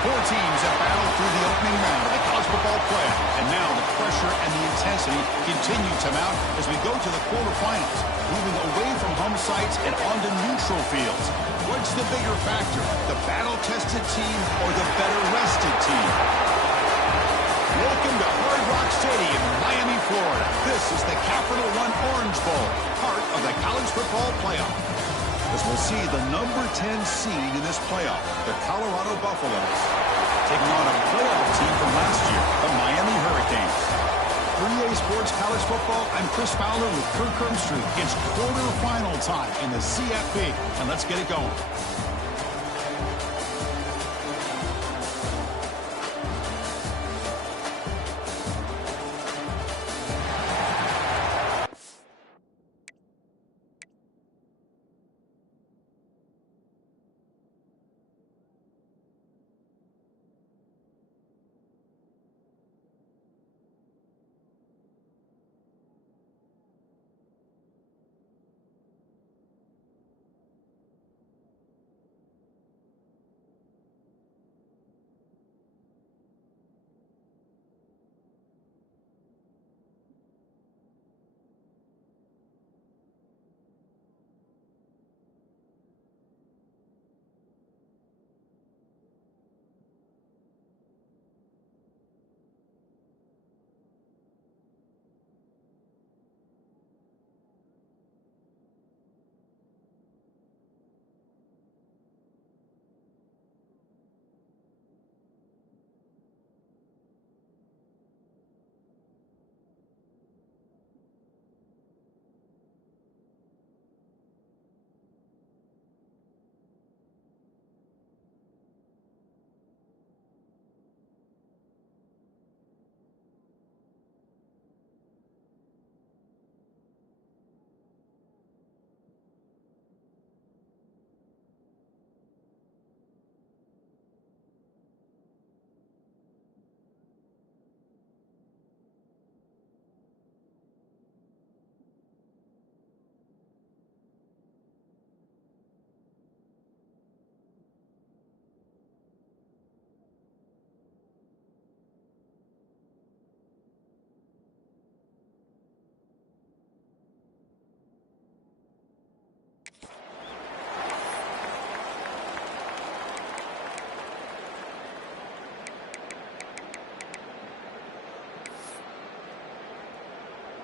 Four teams have battled through the opening round of the college football playoff, and now the pressure and the intensity continue to mount as we go to the quarterfinals, moving away from home sites and onto neutral fields. What's the bigger factor, the battle-tested team or the better rested team? Welcome to Hard Rock Stadium, Miami, Florida. This is the Capital One Orange Bowl, part of the college football playoff. As we'll see the number 10 seed in this playoff, the Colorado Buffaloes, taking on a playoff team from last year, the Miami Hurricanes. 3A Sports College Football, I'm Chris Fowler with Kirk Herbstreit. It's quarterfinal time in the CFP, and let's get it going.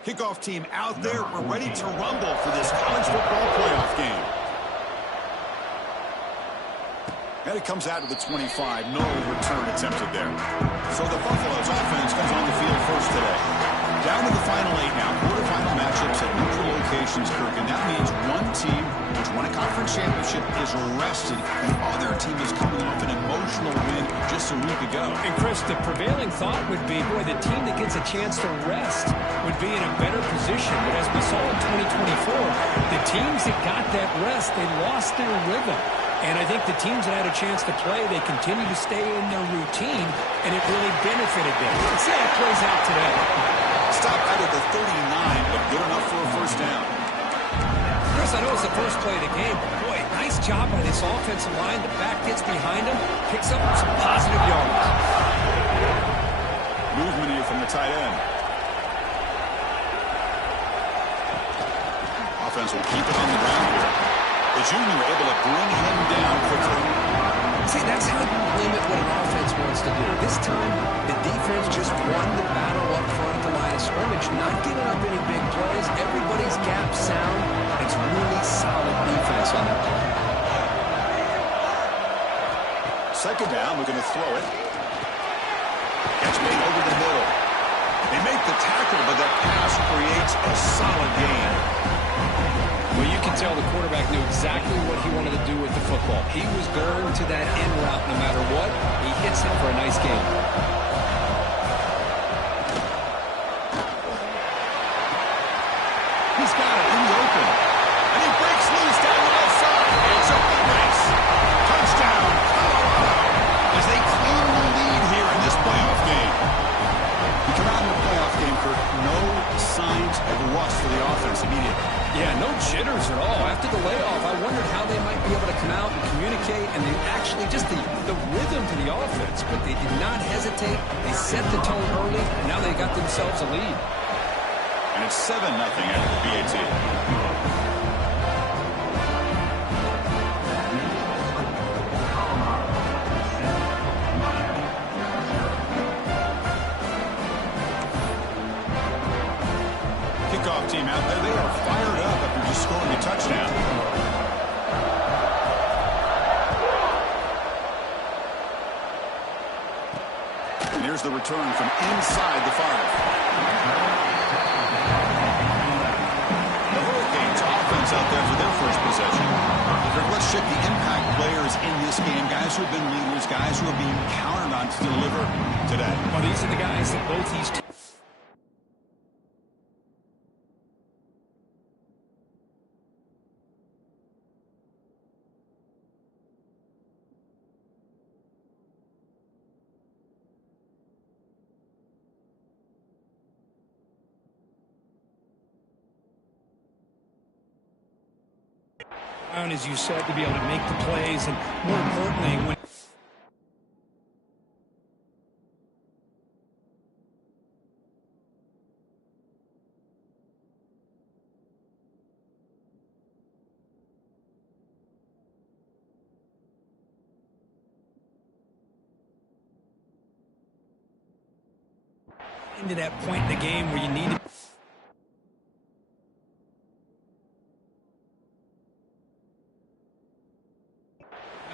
Kickoff team out there. We're ready to rumble for this college football playoff game. And it comes out to the 25. No return attempted there. So the Buffaloes offense comes on the field first today. Down to the final 8 now. Quarterfinal matchups at neutral locations, Kirk. And that means one team which won a conference championship is rested. The other team is coming off an emotional win just a week ago. And Chris, the prevailing thought would be, boy, the team that gets a chance to rest would be in a better position. But as we saw in 2024, the teams that got that rest, they lost their rhythm. And I think the teams that had a chance to play, they continue to stay in their routine, and it really benefited them. Let's see how it plays out today. Stop out at the 39, but good enough for a first down. Chris, I know it's the first play of the game, but boy, nice job by this offensive line. The back gets behind him, picks up some positive yards. Movement here from the tight end. Offense will keep it on the ground here. The junior able to bring him down quickly. See, that's how you limit what an offense wants to do. This time, the defense just won the battle up front at the line of scrimmage, not giving up any big plays. Everybody's gap sound. It's really solid defense on that play. Second down, we're going to throw it. Gets made over the middle. They make the tackle, but that pass creates a solid gain. Well, you can tell the quarterback knew exactly what he wanted to do with the football. He was going to that end route no matter what. He hits it for a nice gain. He's got it in the open. And he breaks loose down the left side. It's a big race. Touchdown, Colorado, as they clearly lead here in this playoff game. You come out in the playoff game, Kirk, no signs of rust for the offense immediately. Yeah, no jitters at all. After the layoff, I wondered how they might be able to come out and communicate and they actually just the rhythm to the offense. But they did not hesitate. They set the tone early. Now they got themselves a lead. And it's 7-0 after the BAT. team out there, they are fired up after just scoring a touchdown. And here's the return from inside the 5. The Hurricanes offense out there for their first possession. Let's check the impact players in this game, guys who have been leaders, guys who are being counted on to deliver today. Well, these are the guys that both these teams. As you said, to be able to make the plays, and more importantly, when into that point in the game where you need to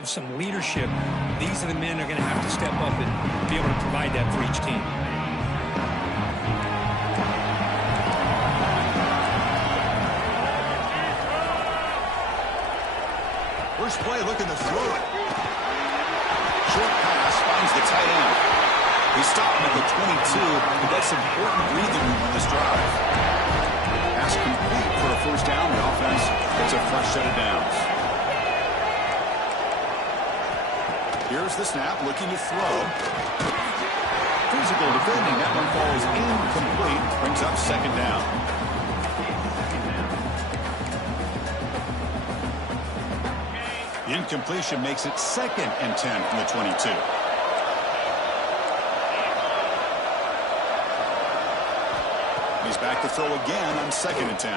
some leadership, these are the men who are going to have to step up and be able to provide that for each team. First play, looking to throw it. Short pass finds the tight end. He stopped him at the 22, but that's important breathing room on this drive. Pass complete for a first down. The offense gets a fresh set of downs. Here's the snap, looking to throw. Physical defending. That one falls incomplete. Brings up second down. The incompletion makes it 2nd and 10 from the 22. He's back to throw again on 2nd and 10.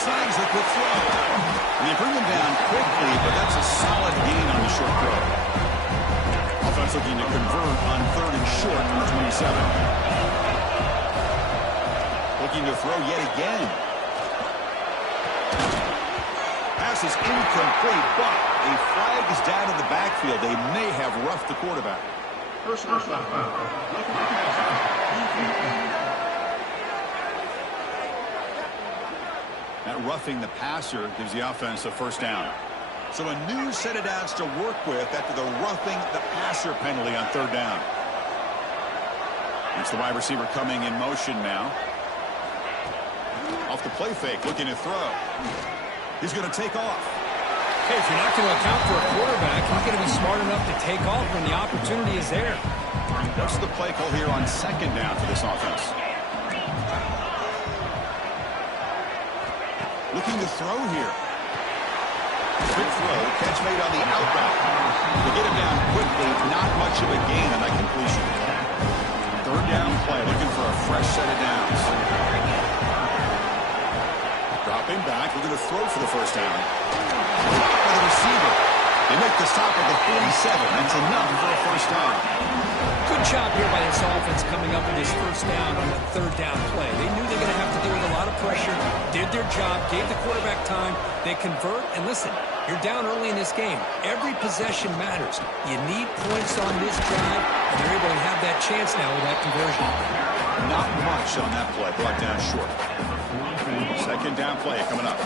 Signs a quick throw. And they bring him down quickly, but that's a solid gain on the short throw. Offense looking to convert on 3rd and short from the 27. Looking to throw yet again. Pass is incomplete, but a flag is down in the backfield. They may have roughed the quarterback. Personal foul. That roughing the passer gives the offense a first down. So a new set of downs to work with after the roughing the passer penalty on 3rd down. It's the wide receiver coming in motion now. Off the play fake, looking to throw. He's going to take off. Hey, if you're not going to account for a quarterback, you're going to be smart enough to take off when the opportunity is there. What's the play call here on 2nd down for this offense? Looking to throw here. Quick throw, catch made on the outright. To get him down quickly, not much of a gain on that completion. 3rd down play, looking for a fresh set of downs. Dropping back, looking to throw for the first down. Blocked by the receiver. They make the stop at the 47. That's enough for a first down. Good job here by this offense coming up with this first down on the 3rd down play. They knew they were going to have to deal with a lot of pressure, did their job, gave the quarterback time. They convert, and listen, you're down early in this game. Every possession matters. You need points on this drive, and they're able to have that chance now with that conversion. Not much on that play, brought down short. 2nd down play coming up.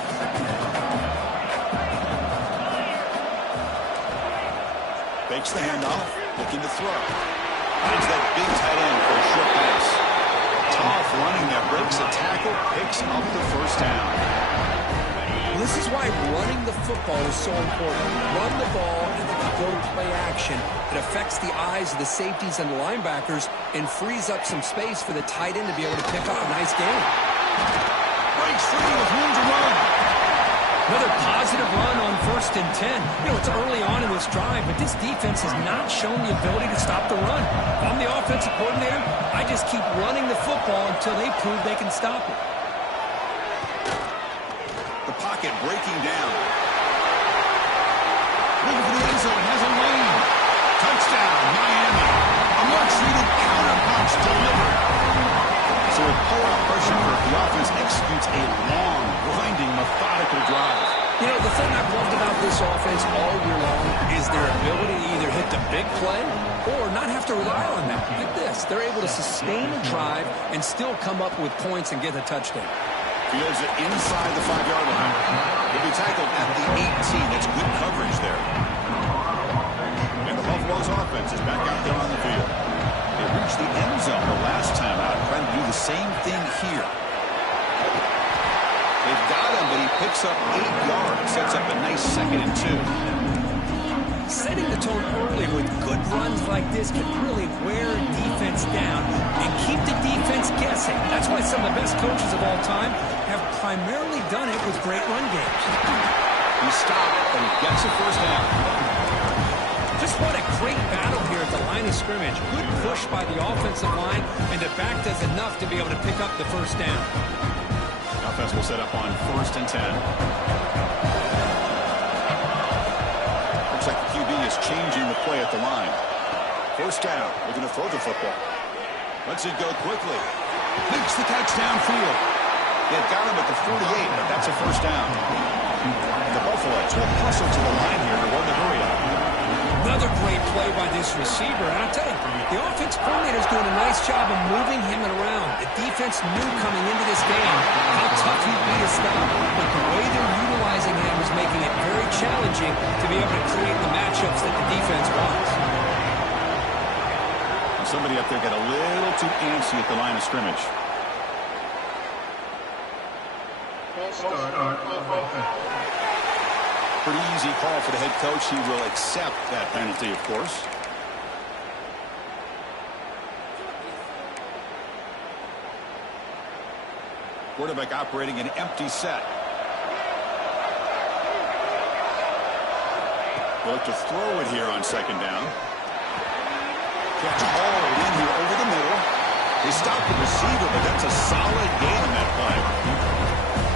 Fakes the handoff, looking to throw. Finds that big tight end for a short pass. Tough running there, breaks a tackle, picks up the first down. This is why running the football is so important. Run the ball and then go to play action. It affects the eyes of the safeties and the linebackers and frees up some space for the tight end to be able to pick up a nice game. Breaks free with room to run. Another positive run on 1st and 10. You know, it's early on in this drive, but this defense has not shown the ability to stop the run. If I'm the offensive coordinator, I just keep running the football until they prove they can stop it. The pocket breaking down. Looking for the end zone, has a lane. Touchdown, Miami. A much-needed counter punch delivered. So a pull-out pressure for the offense executes big play or not have to rely on that. Look at this. They're able to sustain a drive and still come up with points and get a touchdown. Fields it inside the 5-yard line. He'll be tackled at the 18. That's good coverage there. And the Buffalo's offense is back out there on the field. They reached the end zone the last time out, trying to do the same thing here. They've got him, but he picks up 8 yards. Sets up a nice 2nd and 2. Setting the tone early with good runs like this can really wear a defense down and keep the defense guessing. That's why some of the best coaches of all time have primarily done it with great run games. He stopped, but he gets a first down. Just what a great battle here at the line of scrimmage. Good push by the offensive line, and the back does enough to be able to pick up the first down. Offense will set up on 1st and 10. Looks like the QB is changing the play at the line. First down, looking to throw the football. Lets it go quickly. Makes the catch downfield. They've got him at the 48, but that's a first down. The Buffaloes will hustle to the line here to run the hurry up. Another great play by this receiver. And I'll tell you, the offense coordinator is doing a nice job of moving him around. The defense knew coming into this game how tough he'd be to stop. But the way they're utilizing him is making it very challenging to be able to create the matchups that the defense wants. Somebody up there got a little too antsy at the line of scrimmage. Pretty easy call for the head coach. He will accept that penalty, of course. Quarterback operating an empty set. They'll look to throw it here on 2nd down. Catch hauled in here over the middle. They stop the receiver, but that's a solid gain on that play.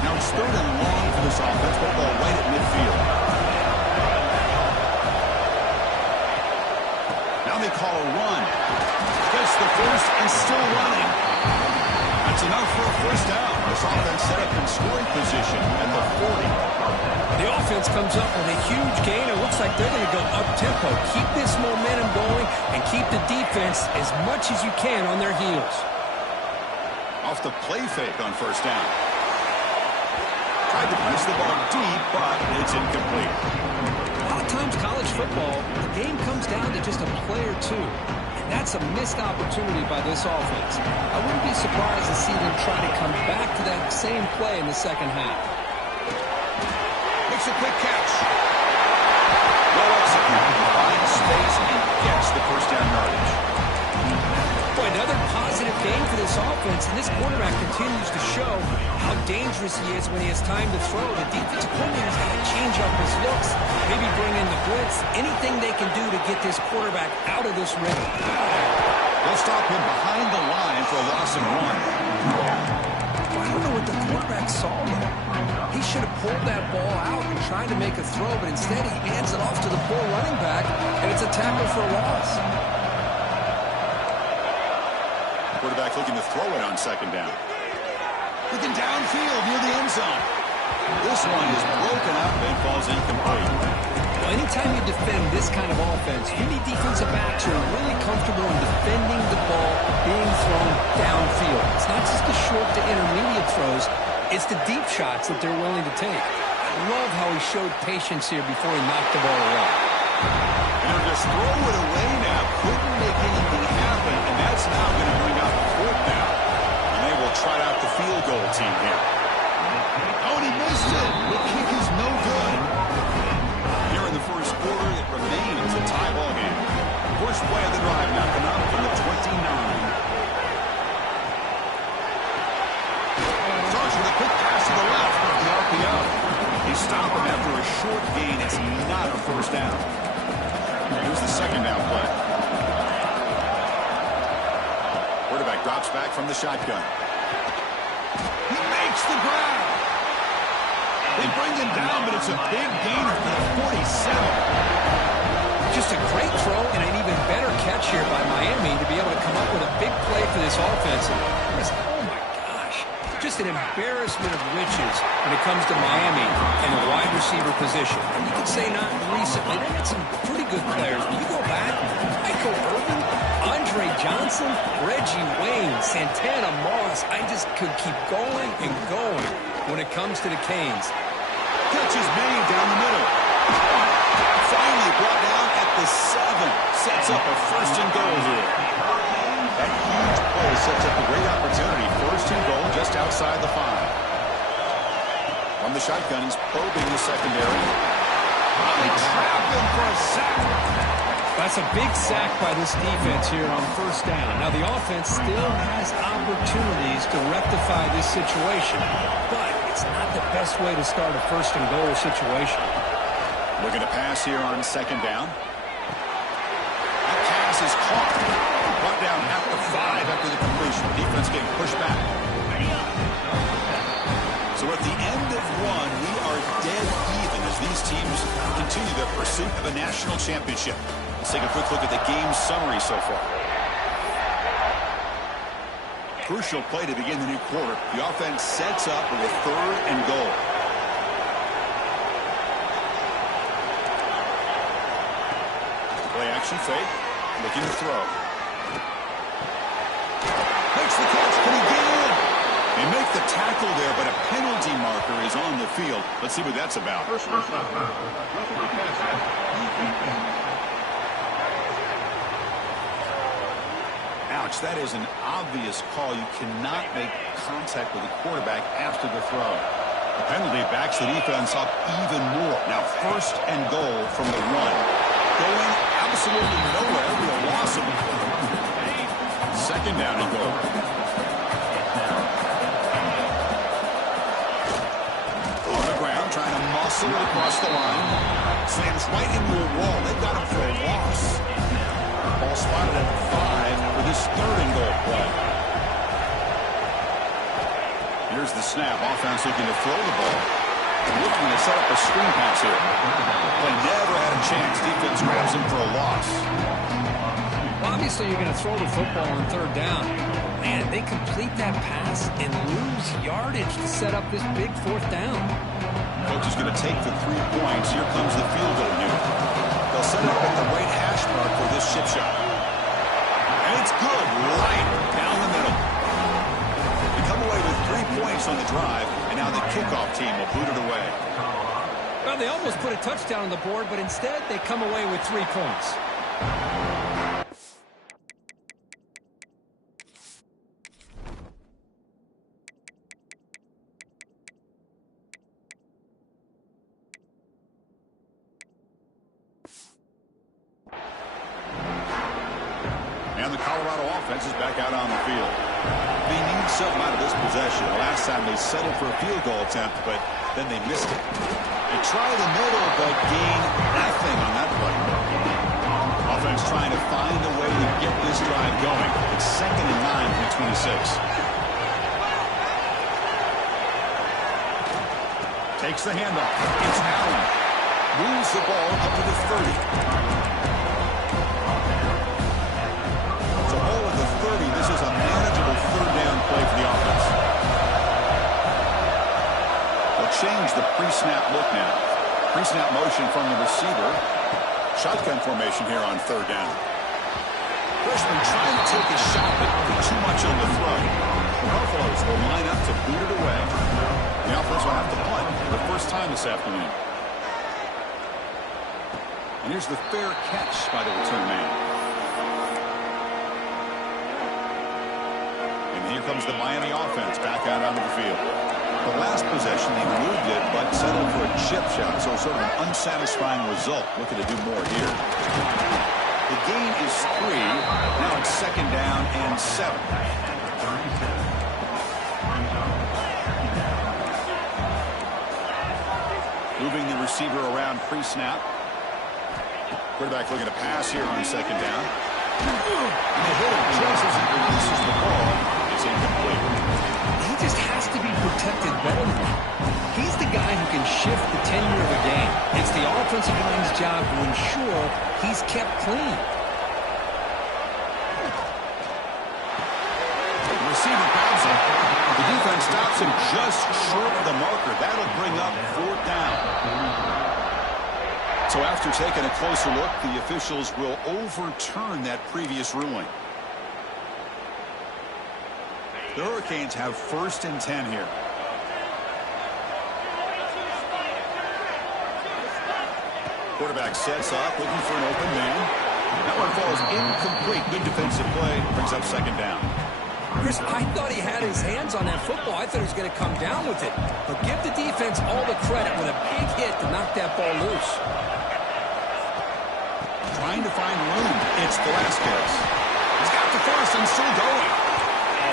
Now it's 3rd and long for this offense. Football right at midfield. Now they call a run. Gets the first and still running. That's enough for a first down. This offense set up in scoring position at the 40. The offense comes up with a huge gain. It looks like they're going to go up-tempo. Keep this momentum going and keep the defense as much as you can on their heels. Off the play fake on first down. Tried to press the ball deep, but it's incomplete. A lot of times college football, the game comes down to just a play or two. And that's a missed opportunity by this offense. I wouldn't be surprised to see them try to come back to that same play in the second half. Makes a quick catch. Well executed. Finds space and gets the first down yardage. Boy, another positive game for this offense, and this quarterback continues to show how dangerous he is when he has time to throw. The defensive coordinator's got to change up his looks, maybe bring in the blitz, anything they can do to get this quarterback out of this rhythm. They'll stop him behind the line for a loss of 1. I don't know what the quarterback saw there. He should have pulled that ball out and tried to make a throw, but instead he hands it off to the poor running back, and it's a tackle for a loss. Quarterback looking to throw it on 2nd down. Looking downfield near the end zone. This one is broken up and falls incomplete. Well, anytime you defend this kind of offense, you need defensive backs who are really comfortable in defending the ball being thrown downfield. It's not just the short to intermediate throws, it's the deep shots that they're willing to take. I love how he showed patience here before he knocked the ball away. And they'll just throw it away now. Couldn't make anything happen, and that's now going to bring out the 4th down. And they will try out the field goal team here. Oh, and he missed it. The kick is no good. Here in the first quarter, it remains a tie ball game. First play of the drive now coming up from the 29. Starts with a quick pass to the left of the RPO. They stop him after a short gain. It's not a first down. Here's the 2nd down play. Quarterback drops back from the shotgun. He makes the grab. They bring him down, but it's a big gainer for the 47. Just a great throw and an even better catch here by Miami to be able to come up with a big play for this offense. Oh, my gosh. Just an embarrassment of riches when it comes to Miami and the wide receiver position. And you could say not recently. They had some pretty good players. But you go back, Wilson, Reggie Wayne, Santana Moss. I just could keep going and going when it comes to the Canes. Catch is made down the middle. Finally brought down at the 7. Sets up a first and goal here. That huge play sets up a great opportunity. First and goal just outside the 5. From the shotgun, he's probing the secondary. They trap him for a sack. That's a big sack by this defense here on first down. Now, the offense still has opportunities to rectify this situation, but it's not the best way to start a first and goal situation. Looking to pass here on second down. That pass is caught. Brought down at the 5 after the completion. Defense getting pushed back. So at the end of one, we are dead even as these teams continue their pursuit of a national championship. Let's take a quick look at the game summary so far. Crucial play to begin the new quarter. The offense sets up with a third and goal. Play action fake. Looking to throw. Makes the catch. Can he get in? They make the tackle there, but a penalty marker is on the field. Let's see what that's about. Ouch, that is an obvious call. You cannot make contact with the quarterback after the throw. The penalty backs the defense up even more. Now first and goal from the 1. Going absolutely nowhere with a loss of it. Second down and goal. On the ground, trying to muscle it across the line. Slams right into a wall. They've got him for a loss. Ball spotted at 5 for this third and goal play. Here's the snap. Offense looking to throw the ball. Looking to set up a screen pass here. Play never had a chance. Defense grabs him for a loss. Well, obviously, you're going to throw the football on third down. Man, they complete that pass and lose yardage to set up this big fourth down. Coach is going to take the 3 points. Here comes the field goal unit. They'll set it up at the right hash mark for this chip shot. And it's good, right down the middle. They come away with 3 points on the drive, and now the kickoff team will boot it away. Well, they almost put a touchdown on the board, but instead they come away with 3 points. And the Colorado offense is back out on the field. They need something out of this possession. The last time they settled for a field goal attempt, but then they missed it. They try the middle, but gain nothing on that play. Offense trying to find a way to get this drive going. It's 2nd and 9 from 26. Takes the handoff. It's Allen. Moves the ball up to the 30. This is a manageable third down play for the offense. They'll change the pre-snap look now. Pre-snap motion from the receiver. Shotgun formation here on third down. Freshman trying to take a shot, but too much on the throw. The Buffaloes will line up to boot it away. The offense will have to punt for the first time this afternoon. And here's the fair catch by the return man. Here comes the Miami offense back out onto the field. The last possession, they moved it, but settled for a chip shot, so sort of an unsatisfying result. Looking to do more here. The gain is 3. Now it's 2nd down and 7. Moving the receiver around pre-snap. Quarterback looking to pass here on 2nd down. And they hit him just as he releases the ball. Incomplete. He just has to be protected better than that. He's the guy who can shift the tenure of a game. It's the offensive line's job to ensure he's kept clean. The receiver grabs him. The defense stops him just short of the marker. That'll bring up 4th down. So after taking a closer look, the officials will overturn that previous ruling. The Hurricanes have 1st and 10 here. Quarterback sets up, looking for an open man. That one falls incomplete. Good defensive play. Brings up 2nd down. Chris, I thought he had his hands on that football. I thought he was going to come down with it. But give the defense all the credit with a big hit to knock that ball loose. Trying to find room. It's Velasquez. He's got the first and still going.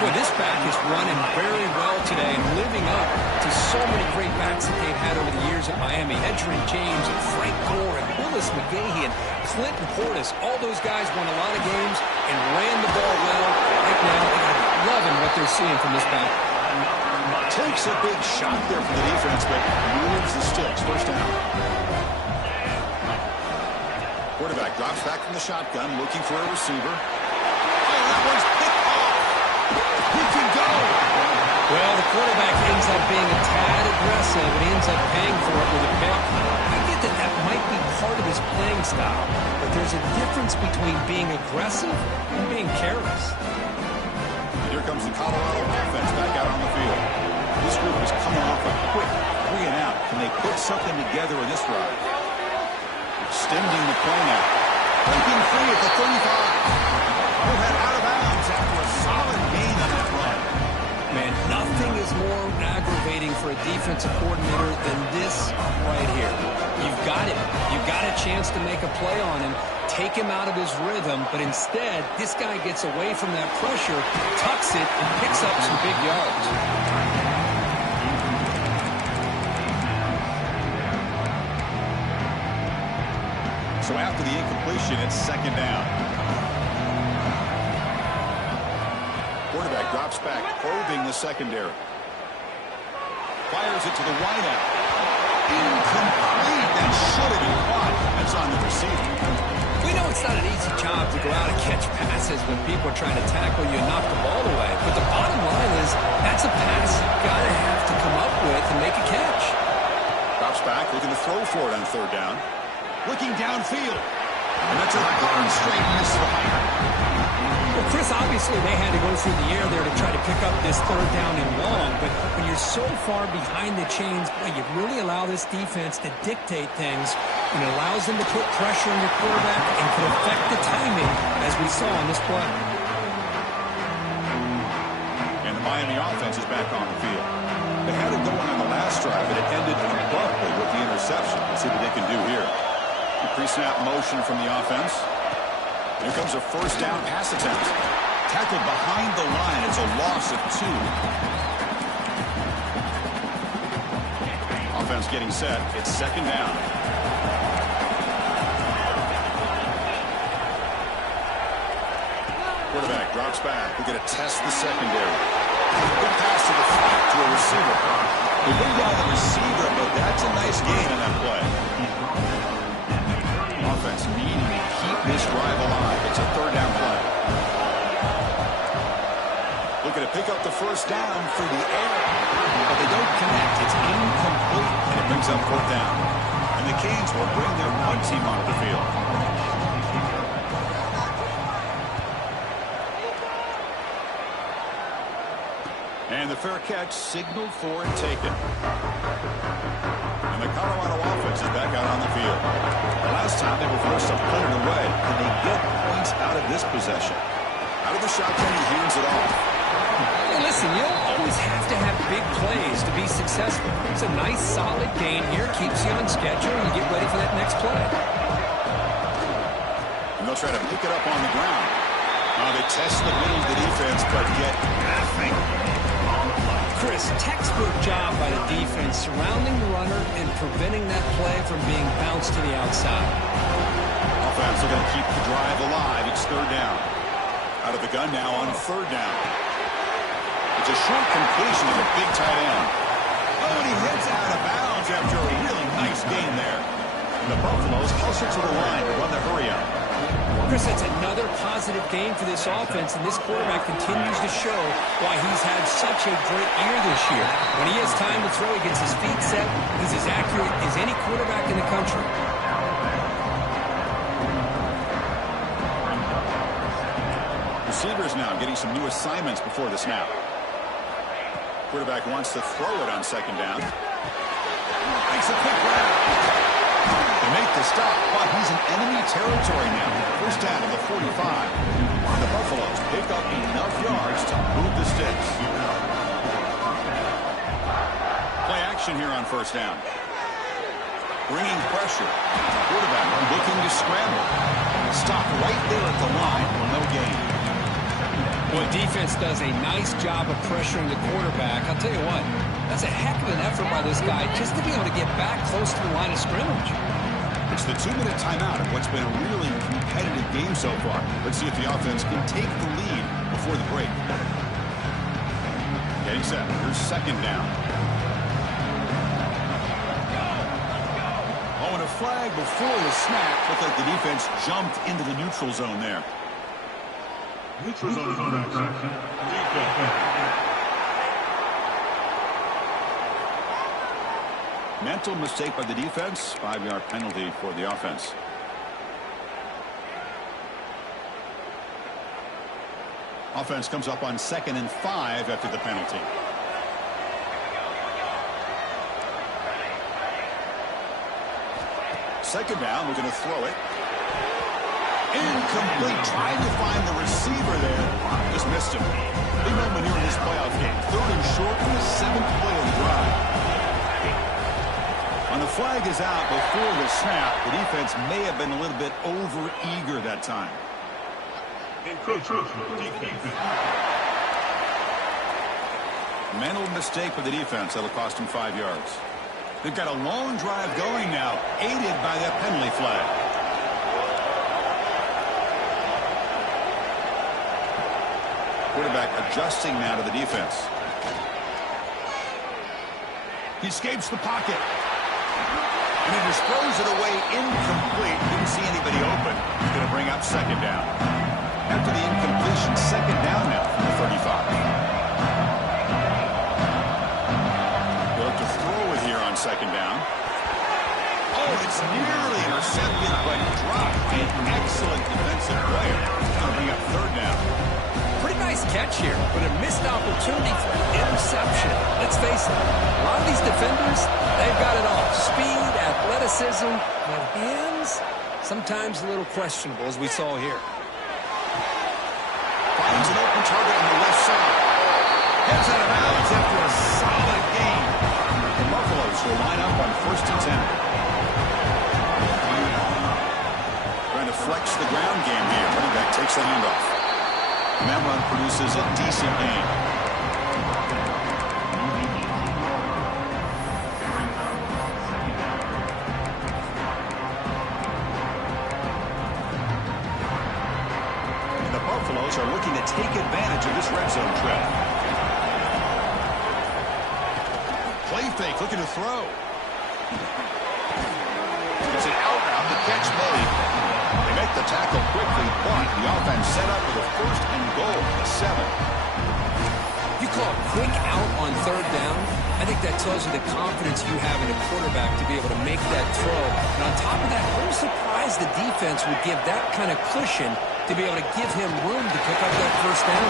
Boy, this back is running very well today and living up to so many great backs that they've had over the years at Miami. Edgerrin James and Frank Gore and Willis McGahee and Clinton Portis. All those guys won a lot of games and ran the ball well. Right now, they're loving what they're seeing from this back. Takes a big shot there for the defense, but moves the sticks. 1st down. Quarterback drops back from the shotgun, looking for a receiver. Oh, that one's picked off. He can go. Well, the quarterback ends up being a tad aggressive and ends up paying for it with a pick. I get that that might be part of his playing style, but there's a difference between being aggressive and being careless. Here comes the Colorado offense back out on the field. This group is coming off a quick 3 and out. Can they put something together in this drive? Extending the play now. Breaking free at the 35. We'll head out of bounds after a solid gain on that run. Man, nothing is more aggravating for a defensive coordinator than this right here. You've got it. You've got a chance to make a play on him, take him out of his rhythm, but instead, this guy gets away from that pressure, tucks it, and picks up some big yards. So after the incompletion, it's 2nd down. Quarterback drops back, probing the secondary. Fires it to the wideout. Incomplete. That should have been caught. That's on the receiver. We know it's not an easy job to go out and catch passes when people are trying to tackle you and knock the ball away. But the bottom line is that's a pass you've got to have to come up with and make a catch. Drops back, looking to throw for it on 3rd down. Looking downfield. And that's a darn straight miss for Heinicke. Well, Chris, obviously they had to go through the air there to try to pick up this 3rd down and long, but when you're so far behind the chains, boy, you really allow this defense to dictate things, and it allows them to put pressure on your quarterback and can affect the timing, as we saw on this play. And the Miami offense is back on the field. They had it going on the last drive, but it ended abruptly with the interception. Let's see what they can do here. Pre-snap motion from the offense. Here comes a 1st down pass attempt. Tackled behind the line. It's a loss of 2. Offense getting set. It's 2nd down. Quarterback drops back. We're going to test the secondary. Good pass to the flat to a receiver. They bring down the receiver, but that's a nice gain on that play. Offense needing to keep this drive alive. It's a 3rd down play. Looking to pick up the 1st down through the air, but they don't connect. It's incomplete, and it brings up 4th down. And the Canes will bring their punt team onto the field. And the fair catch signaled for and taken. And the Colorado offense is back out on the field. The last time they were forced to pull it away. Can they get points out of this possession? Out of the shotgun, he hands it off. Hey, listen, you don't always have to have big plays to be successful. It's a nice, solid gain here. Keeps you on schedule, and you get ready for that next play. And they'll try to pick it up on the ground. They test the middle of the defense, but get nothing. Chris, textbook job by the defense surrounding the runner and preventing that play from being bounced to the outside. Offense are going to keep the drive alive. It's 3rd down. Out of the gun now on 3rd down. It's a short completion to the big tight end. Oh, and he heads out of bounds after a really nice gain there. And the Buffaloes hustle to the line to run the hurry up. Chris, that's another positive game for this offense, and this quarterback continues to show why he's had such a great year this year. When he has time to throw, he gets his feet set. He's as accurate as any quarterback in the country. Receivers now getting some new assignments before the snap. Quarterback wants to throw it on second down. Makes a quick grab. They make the stop, but he's in enemy territory now. First down at the 45. The Buffaloes pick up enough yards to move the sticks. Play action here on first down. Bringing pressure. Quarterback looking to scramble. Stop right there at the line for no gain. Well, defense does a nice job of pressuring the quarterback. I'll tell you what, that's a heck of an effort by this guy just to be able to get back close to the line of scrimmage. It's the 2-minute timeout of what's been a really competitive game so far. Let's see if the offense can take the lead before the break. Getting set. Here's second down. Oh, and a flag before the snap. Looked like the defense jumped into the neutral zone there. Neutral zone infraction. Mental mistake by the defense. 5-yard penalty for the offense. Offense comes up on 2nd and 5 after the penalty. Second down, we're going to throw it. Incomplete. Trying to find the receiver there. Just missed him. Big moment here in this playoff game. 3rd and short for the 7th play of the drive. When the flag is out before the snap, the defense may have been a little bit over-eager that time. Mental mistake for the defense. That'll cost him 5 yards. They've got a long drive going now, aided by that penalty flag. Quarterback adjusting now to the defense. He escapes the pocket. And he just throws it away incomplete. Didn't see anybody open. He's going to bring up second down. After the incompletion, second down now from the 35. Second down. Oh, it's nearly intercepted, but dropped by an excellent defensive player. Going to bring up third down. Pretty nice catch here, but a missed opportunity for an interception. Let's face it, a lot of these defenders, they've got it all. Speed, athleticism, but hands, sometimes a little questionable, as we saw here. Finds an open target on the left side. Heads out of bounds after a solid game. The Buffaloes will line up on 1st and 10. Trying to flex the ground game here. Running back takes the handoff. And that run produces a decent gain. And the Buffaloes are looking to take advantage of this red zone trip. Play fake, looking to throw. It's an out route, the catch made. They make the tackle quickly, but the offense set up with a 1st and goal at 7. You call a quick out on third down, I think that tells you the confidence you have in a quarterback to be able to make that throw. And on top of that, I'm surprised the defense would give that kind of cushion to be able to give him room to pick up that first down.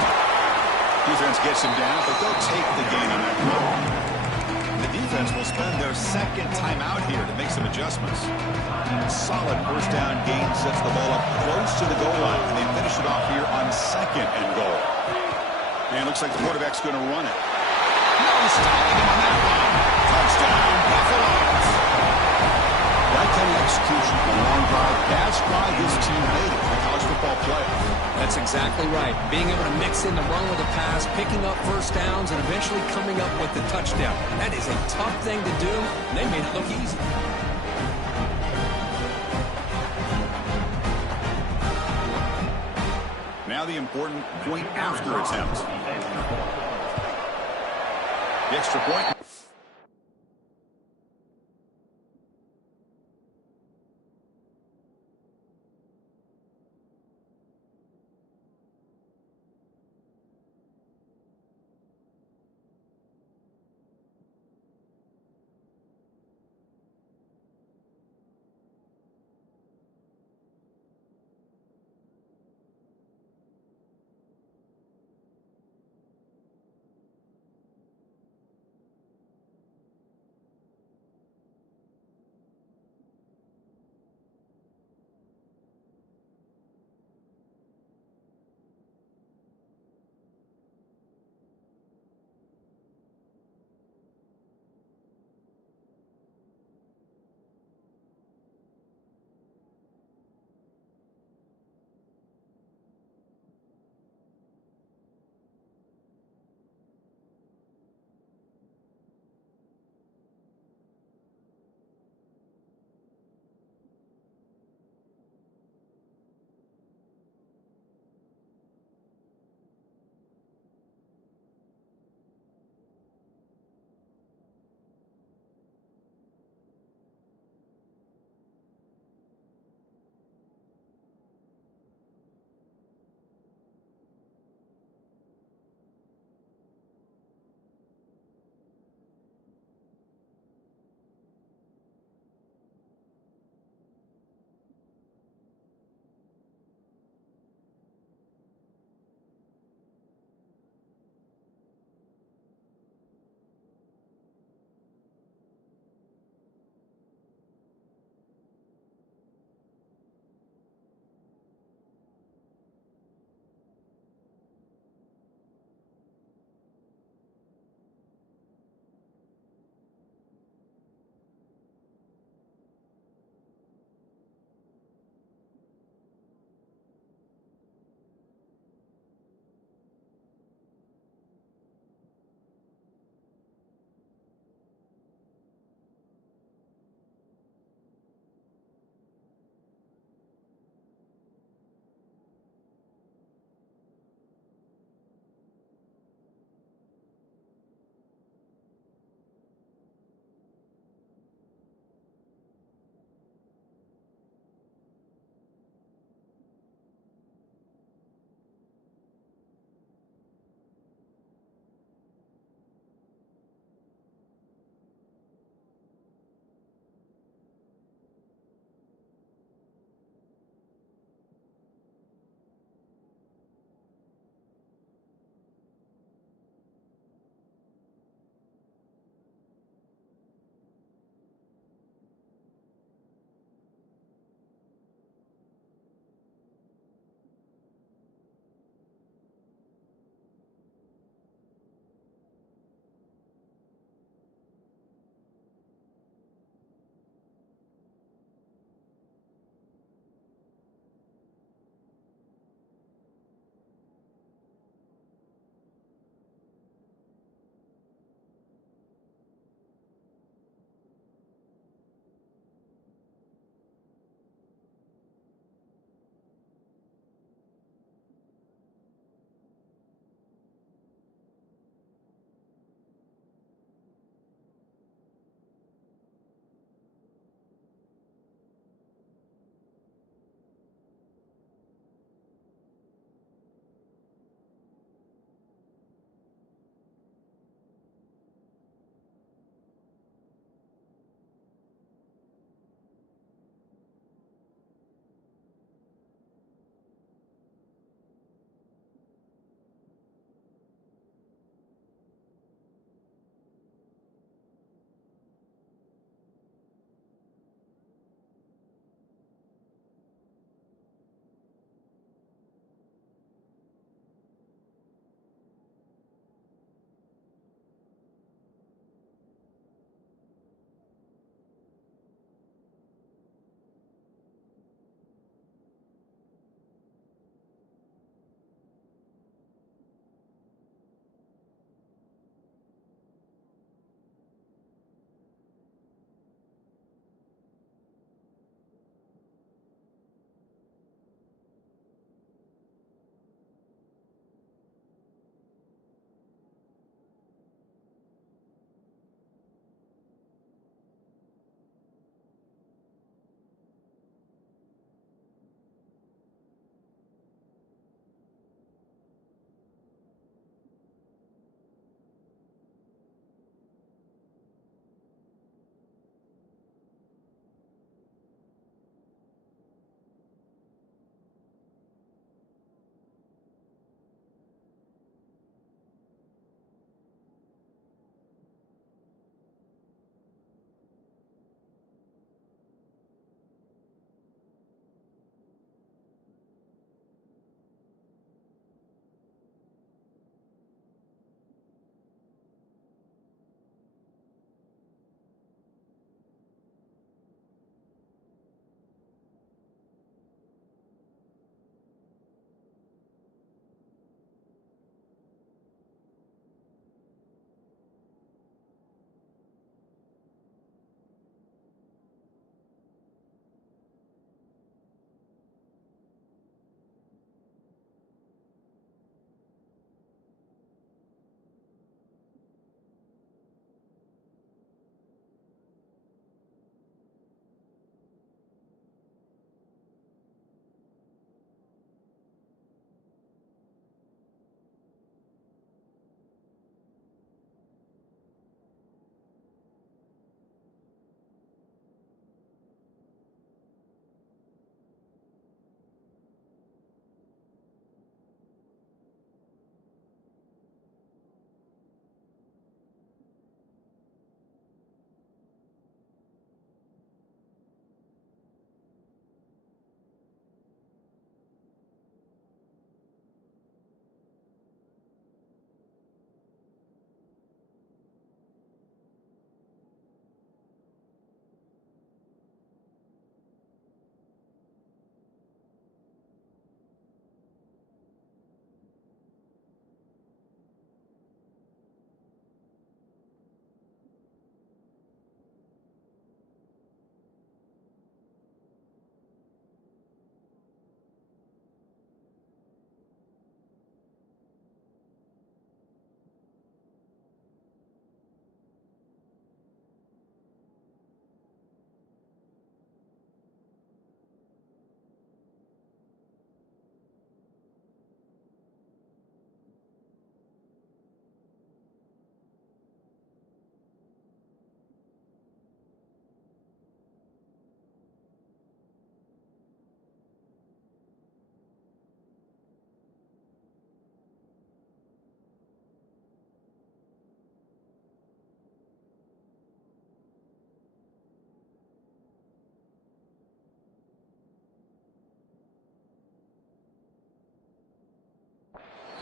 Defense gets him down, but they'll take the gain on that throw. Defense will spend their 2nd timeout here to make some adjustments. Solid first down gain sets the ball up close to the goal line, and they finish it off here on 2nd and goal. And it looks like the quarterback's going to run it. No stopping him on that one. Touchdown, Buffaloes! That kind of execution for a long drive, that's why this team made it in the college football playoff. That's exactly right. Being able to mix in the run with a pass, picking up first downs, and eventually coming up with the touchdown. That is a tough thing to do, and they made it look easy. Now the important point after attempt. The extra point.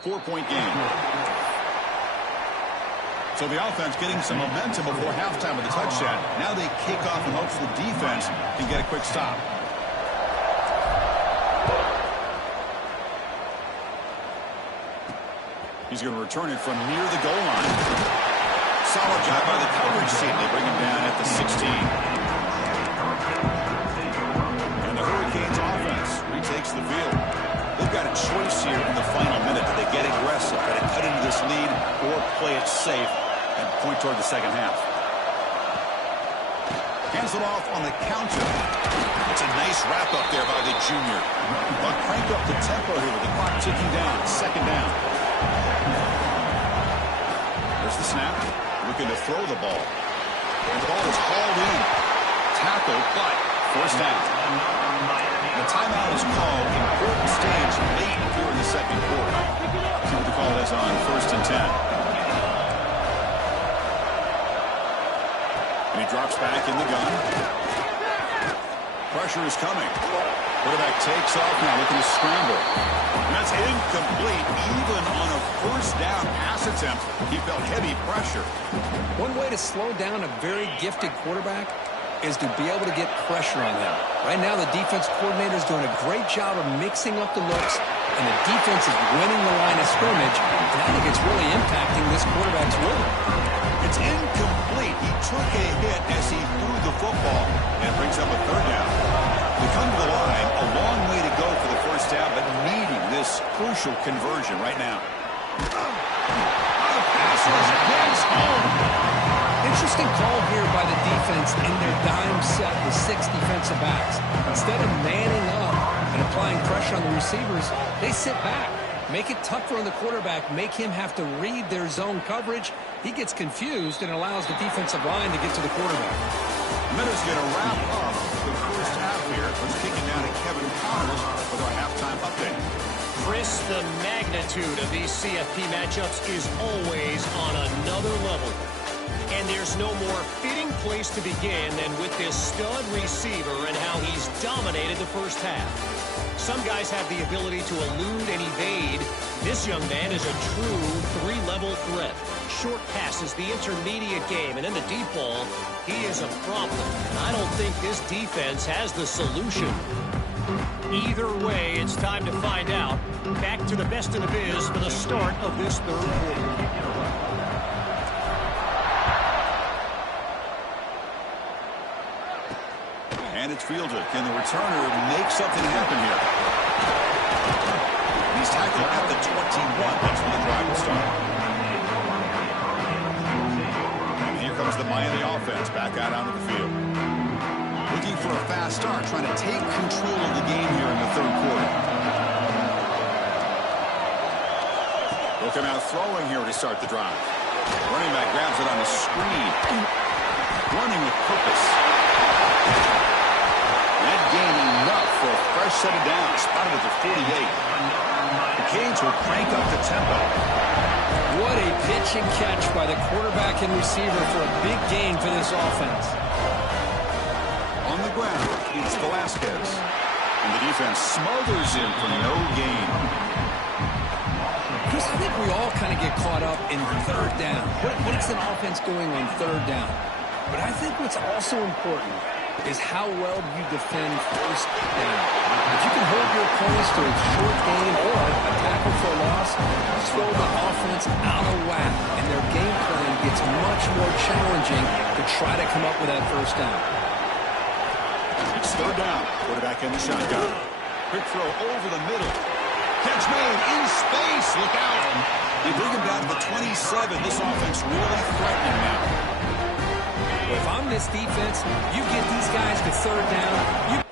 4-point game. So the offense getting some momentum before halftime with a touchdown. Now they kick off in hopes the defense can get a quick stop. He's going to return it from near the goal line. Solid job by the coverage team. They bring him down at the 16. And the Hurricanes offense retakes the field. They've got a choice here in the final minute. Do they get aggressive, try to cut into this lead, or play it safe and point toward the second half? Hands it off on the counter. It's a nice wrap-up there by the junior. But crank up the tempo here with the clock ticking down. Second down. There's the snap. Looking to throw the ball. And the ball is hauled in. Tackled, but first down. The timeout is called. Important stage late here in the second quarter. See what the call is on 1st and 10. And he drops back in the gun. Pressure is coming. Quarterback takes off now, looking to scramble. And that's incomplete. Even on a first down pass attempt, he felt heavy pressure. One way to slow down a very gifted quarterback is to be able to get pressure on them. Right now, the defense coordinator is doing a great job of mixing up the looks, and the defense is winning the line of scrimmage, and I think it's really impacting this quarterback's rhythm. It's incomplete. He took a hit as he threw the football, and brings up a third down. They come to the line, a long way to go for the first down, but needing this crucial conversion right now. The pass is home. Interesting call here by the defense in their dime set with 6 defensive backs. Instead of manning up and applying pressure on the receivers, they sit back, make it tougher on the quarterback, make him have to read their zone coverage. He gets confused and allows the defensive line to get to the quarterback. Minutes going to wrap up the first half here. Let's kick it down to Kevin Connors with our halftime update. Chris, the magnitude of these CFP matchups is always on another level. And there's no more fitting place to begin than with this stud receiver and how he's dominated the first half. Some guys have the ability to elude and evade. This young man is a true 3-level threat. Short passes, the intermediate game, and in the deep ball, he is a problem. And I don't think this defense has the solution. Either way, it's time to find out. Back to the best in the biz for the start of this third quarter. And it's fielded. Can the returner make something happen here? He's tackled at the 21. That's when the drive will start. And here comes the Miami offense back out onto the field. Looking for a fast start, trying to take control of the game here in the third quarter. They'll come out throwing here to start the drive. Running back grabs it on the screen. Running with purpose. That gain enough for a fresh set of downs. Spotted at the 48. The Canes will crank up the tempo. What a pitch and catch by the quarterback and receiver for a big gain for this offense. On the ground, it's Velasquez. And the defense smothers him for no gain. Chris, I think we all kind of get caught up in third down. What is an offense doing on third down? But I think what's also important is how well you defend first down. If you can hold your opponents to a short gain or a tackle for a loss, you throw the offense out of whack, and their game plan gets much more challenging to try to come up with that first down. It's third down. Quarterback in the shotgun. Quick throw over the middle. Catch made in space. Look out. They bring him down to the 27. This offense really threatening now. If I'm this defense, you get these guys to third down, you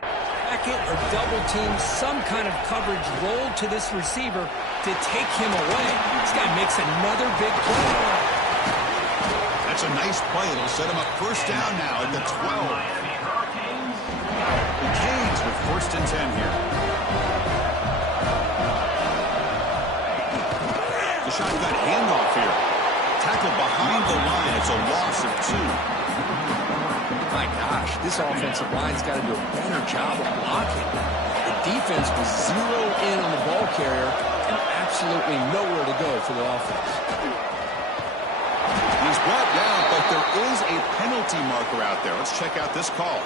back it or double team, some kind of coverage rolled to this receiver to take him away. This guy makes another big play. That's a nice play. It'll set him up first down now at the 12. The Canes with 1st and 10 here. The shotgun handoff here. Tackled behind the line. It's a loss of 2. My gosh, this offensive line's got to do a better job of blocking. The defense was zeroed in on the ball carrier and absolutely nowhere to go for the offense. He's brought down, but there is a penalty marker out there. Let's check out this call.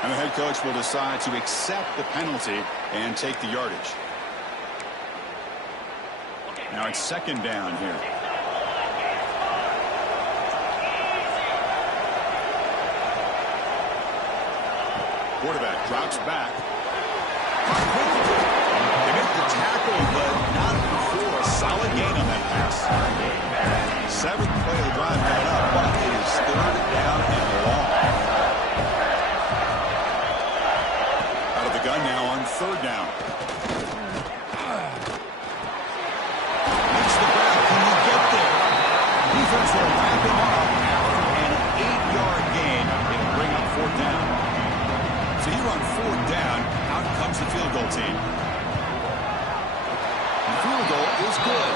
And the head coach will decide to accept the penalty and take the yardage. Now it's second down here. Quarterback drops back. They make the tackle, but not before a solid gain on that pass. Seventh play of the drive coming up, but it is third down and long. Out of the gun now on third down. Makes the grab. Can you get there? Defense will wrap him up after an 8-yard gain. It'll bring up fourth down. So here on fourth down, out comes the field goal team. The field goal is good.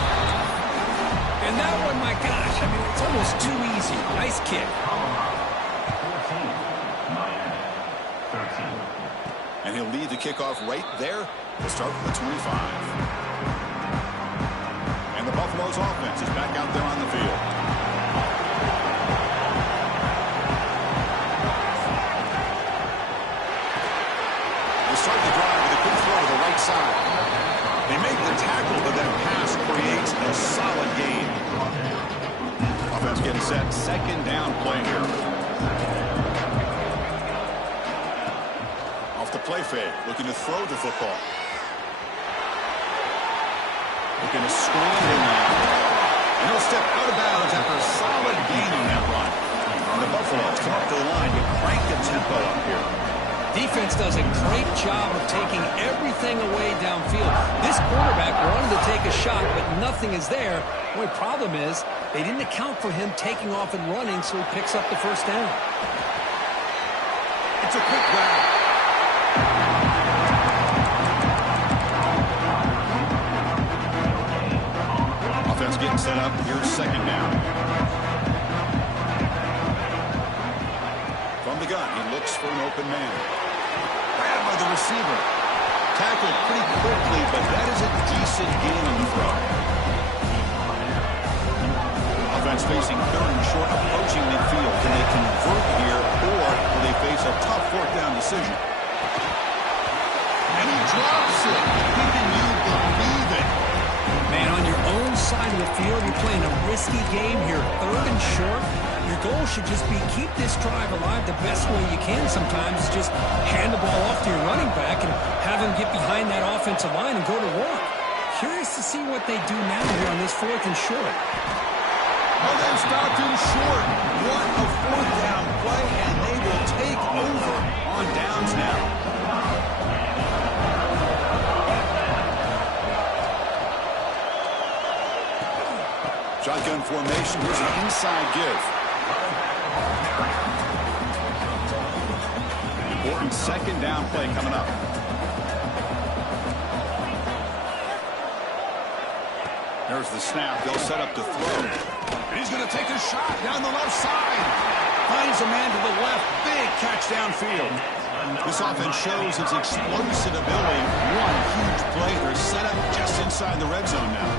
And that one, my gosh, I mean, it's almost too easy. Nice kick. 13. And he'll lead the kickoff right there. We'll start from the 25. And the Buffalo's offense is back out there on the field. Start the drive with a quick throw to the right side. They make the tackle, but that pass creates a solid gain. Offense getting set. Second down play here. Off the play fake. Looking to throw the football. Looking to scramble now. And he'll step out of bounds after a solid gain on that run. And the Buffaloes come up to the line to crank the tempo up here. Defense does a great job of taking everything away downfield. This quarterback wanted to take a shot, but nothing is there. The only problem is they didn't account for him taking off and running, so he picks up the first down. It's a quick grab. Offense getting set up. Here's second down. From the gun, he looks for an open man. Grabbed by the receiver. Tackled pretty quickly, but that is a decent gain on the throw. Offense facing third and short, approaching midfield. Can they convert here, or will they face a tough fourth down decision? And he drops it. Can you believe it? Man, on your own side of the field, you're playing a risky game here. Third and short. Your goal should just be keep this drive alive the best way you can sometimes. Just hand the ball off to your running back and have him get behind that offensive line and go to work. Curious to see what they do now here on this fourth and short. Well, they've stopped him short. What a fourth down play, and they will take over on downs now. Shotgun formation. Here's an inside give. Important second down play coming up. There's the snap. They'll set up to throw. And he's going to take a shot down the left side. Finds a man to the left. Big catch downfield. This offense shows its explosive ability. One huge play. They're set up just inside the red zone now.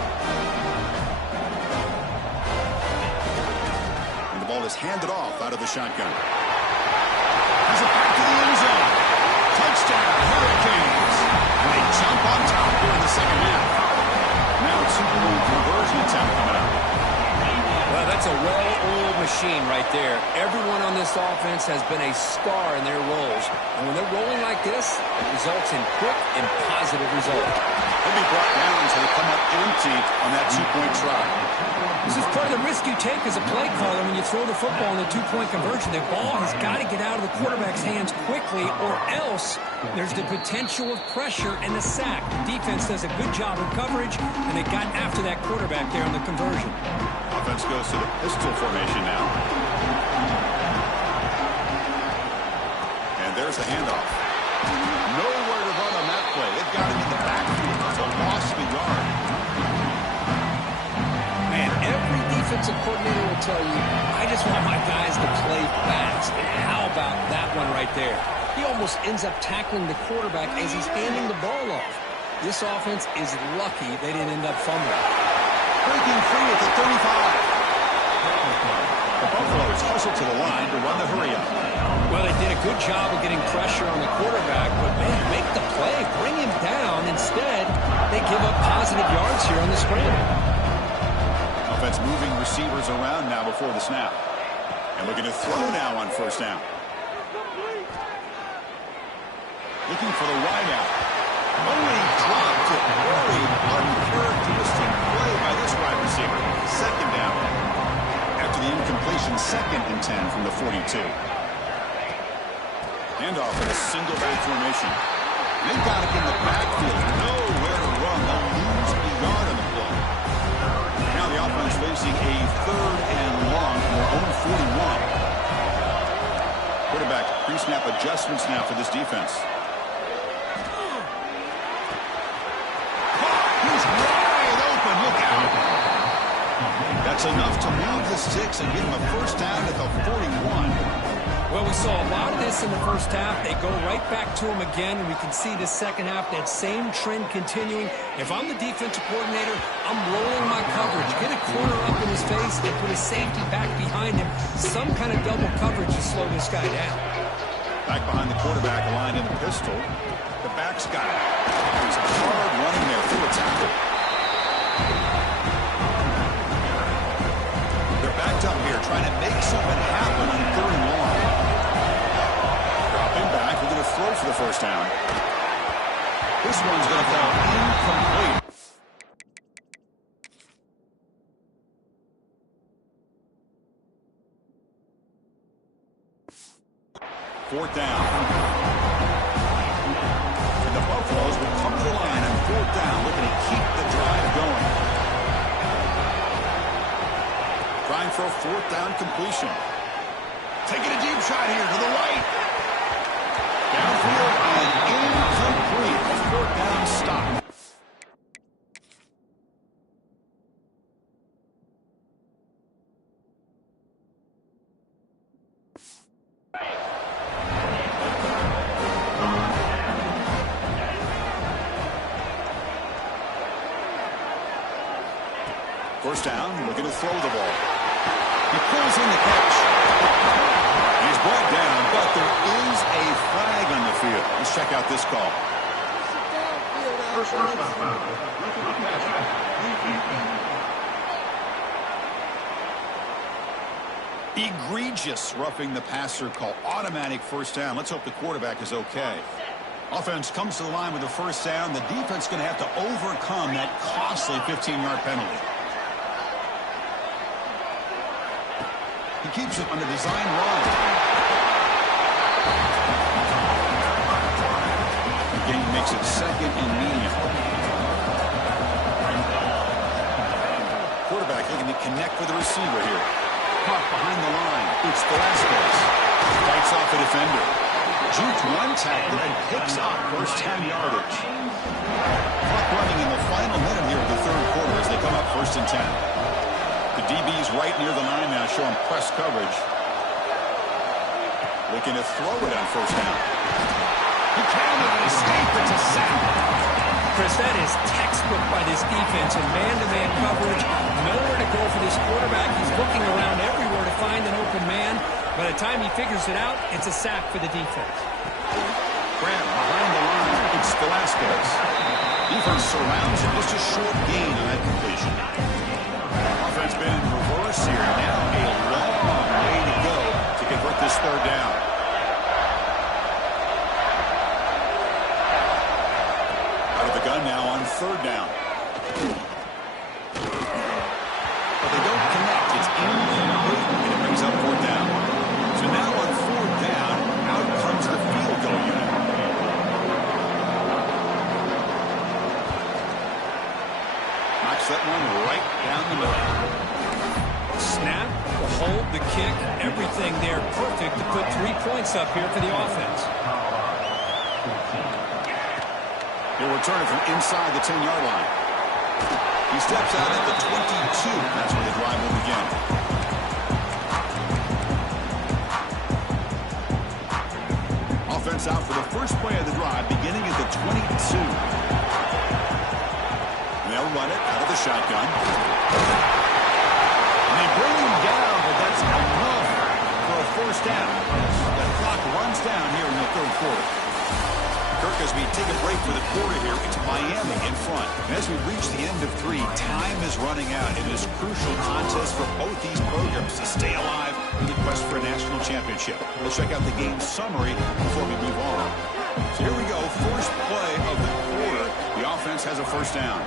Ball is handed off out of the shotgun. He's back to the end zone. Touchdown, Hurricanes. And they jump on top here in the second half. Now a two-point conversion attempt coming up. Well, that's a well-oiled machine right there. Everyone on this offense has been a star in their roles. And when they're rolling like this, it results in quick and positive results. They'll be brought down until they come up empty on that two-point try. This is part of the risk you take as a play caller when you throw the football in the two-point conversion. The ball has got to get out of the quarterback's hands quickly, or else there's the potential of pressure and the sack. The defense does a good job of coverage, and they got after that quarterback there on the conversion. Offense goes to the pistol formation now. And there's the handoff. Nowhere to run on that play. They've got him in the backfield. It's a loss of a yard. Man, every defensive coordinator will tell you, I just want my guys to play fast. And how about that one right there? He almost ends up tackling the quarterback as he's handing the ball off. This offense is lucky they didn't end up fumbling. Breaking free at the 35. The Buffaloes hustle to the line to run the hurry-up. Well, they did a good job of getting pressure on the quarterback, but, man, make the play, bring him down. Instead, they give up positive yards here on the scramble. Offense moving receivers around now before the snap. And looking to throw now on first down. Looking for the wideout. Only dropped it. Very uncharacteristic play by this wide receiver. Second down. After the incompletion, 2nd and 10 from the 42. Handoff in a single back formation. They got it in the backfield. Nowhere to run. They'll lose a yard on the play. Now the offense facing a 3rd and long from their own 41. Quarterback pre-snap adjustments now for this defense. He's wide open. Look out. That's enough to move the sticks and give him a first down at the 41. Well, we saw a lot of this in the first half. They go right back to him again, and we can see the second half, that same trend continuing. If I'm the defensive coordinator, I'm rolling my coverage. Get a corner up in his face and put his safety back behind him. Some kind of double coverage to slow this guy down. Back behind the quarterback, line in the pistol. The back's got it. He's hard running there through a tackle. They're backed up here trying to make something happen on 3rd and long. Dropping back, we're going to throw for the first down. This one's going to fall incomplete. Fourth down. And the Buffaloes will come to the line on 4th down, looking to keep the drive going. Trying for a 4th down completion. Taking a deep shot here to the right. Downfield and incomplete. A 4th down stop. First down, looking to throw the ball. He pulls in the catch. He's brought down, but there is a flag on the field. Let's check out this call. Egregious roughing the passer call. Automatic first down. Let's hope the quarterback is okay. Offense comes to the line with a first down. The defense is going to have to overcome that costly 15-yard penalty. He keeps it on the design run. Again, he makes it 2nd and medium. Quarterback looking to connect with the receiver here. Caught behind the line. It's Velasquez. Fights off a defender. Jukes one tackle and picks up first 10 yardage. Clock running in the final minute here of the 3rd quarter as they come up 1st and 10. The DB's right near the line now, showing press coverage. Looking to throw it on first down. He can't escape. It's a sack. Chris, that is textbook by this defense in man-to-man coverage. Nowhere to go for this quarterback. He's looking around everywhere to find an open man. By the time he figures it out, it's a sack for the defense. Grant behind the line. It's Velasquez. Defense surrounds him. Just a short gain on that completion. Offense been in reverse here. Now a long way to go to convert this 3rd down. Out of the gun now on 3rd down. But they don't connect. It's incomplete. And it brings up 4th down. So now on 4th down, out comes the field goal unit. Knocks that one right down the middle. Snap, the hold, the kick, everything there perfect to put 3 points up here for the offense. He'll return it from inside the 10-yard line. He steps out at the 22. That's where the drive will begin. Offense out for the first play of the drive, beginning at the 22. They'll run it out of the shotgun. And they bring him down, but that's enough for a first down. The clock runs down here in the third quarter. Kirk, as we take a break for the quarter here, it's Miami in front. And as we reach the end of 3, time is running out in this crucial contest for both these programs to stay alive in the quest for a national championship. Let's check out the game summary before we move on. So here we go, first play of the quarter. The offense has a first down.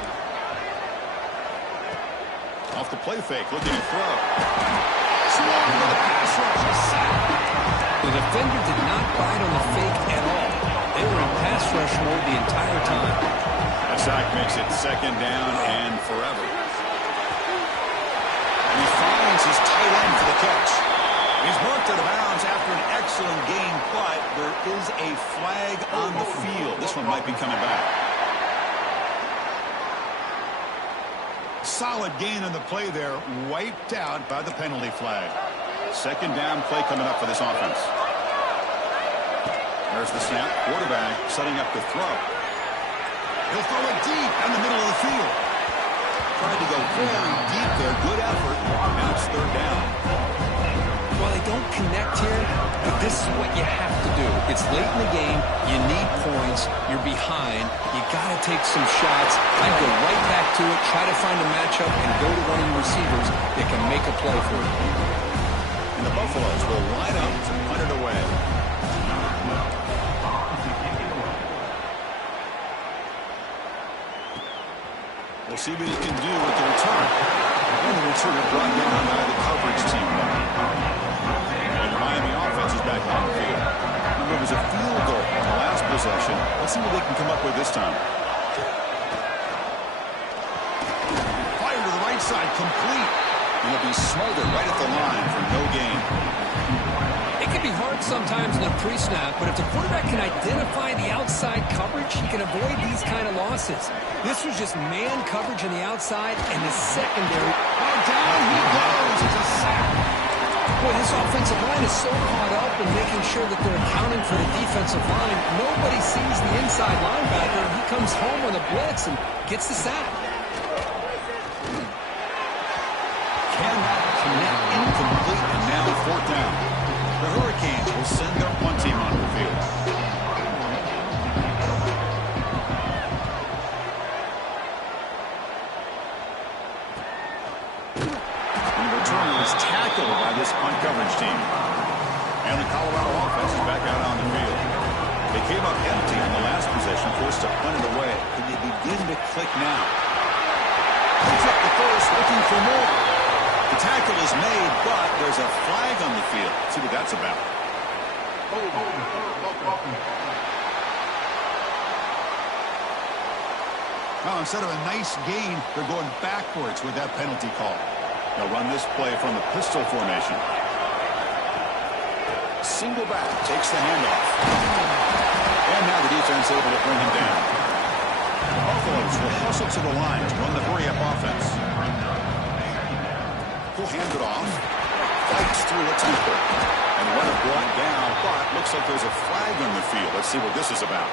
Off the play fake, looking to throw. Swung for the pass rush, a sack. The defender did not bite on the fake at all. They were in pass rush mode the entire time. A sack makes it second down and forever. And he finds his tight end for the catch. He's marked out of bounds after an excellent game, but there is a flag on the field. This one might be coming back. Solid gain on the play there, wiped out by the penalty flag. Second down play coming up for this offense. There's the snap. Quarterback setting up the throw. He'll throw it deep in the middle of the field. Tried to go very deep there. Good effort. Now it's third down. Well, they don't connect here, but this is what you have to do. It's late in the game. You need points. You're behind. You got to take some shots. I'd go right back to it, try to find a matchup, and go to one of your receivers that can make a play for you. And the Buffaloes will line up to punt it away. We'll see what he can do with the return. And the return brought down by the coverage team. And the Miami offense is back on the field. There was a field goal on the last possession. Let's see what they can come up with this time. Fire to the right side, complete. And it'll be smothered right at the line for no gain. It can be hard sometimes in a pre-snap, but if the quarterback can identify the outside coverage, he can avoid these kind of losses. This was just man coverage on the outside, and the secondary. Oh, down he goes. It's a sack. Boy, this offensive line is so caught up in making sure that they're accounting for the defensive line. Nobody sees the inside linebacker. He comes home on the blitz and gets the sack. Cannot connect, incomplete, and now fourth down. The Hurricanes will send their punt team on the field. And the return is tackled by this punt coverage team. And the Colorado offense is back out on the field. They came up empty on the last possession, forced to punt it away. Can they begin to click now? Picks up the first, looking for more. The tackle is made, but there's a flag on the field. Let's see what that's about. Well, instead of a nice gain, they're going backwards with that penalty call. They'll run this play from the pistol formation. Single back, takes the handoff. And now the defense able to bring him down. The Buffaloes will hustle to the line to run the hurry-up offense. He'll hand it off. Fights through a tackle. And run it brought down, but looks like there's a flag on the field. Let's see what this is about.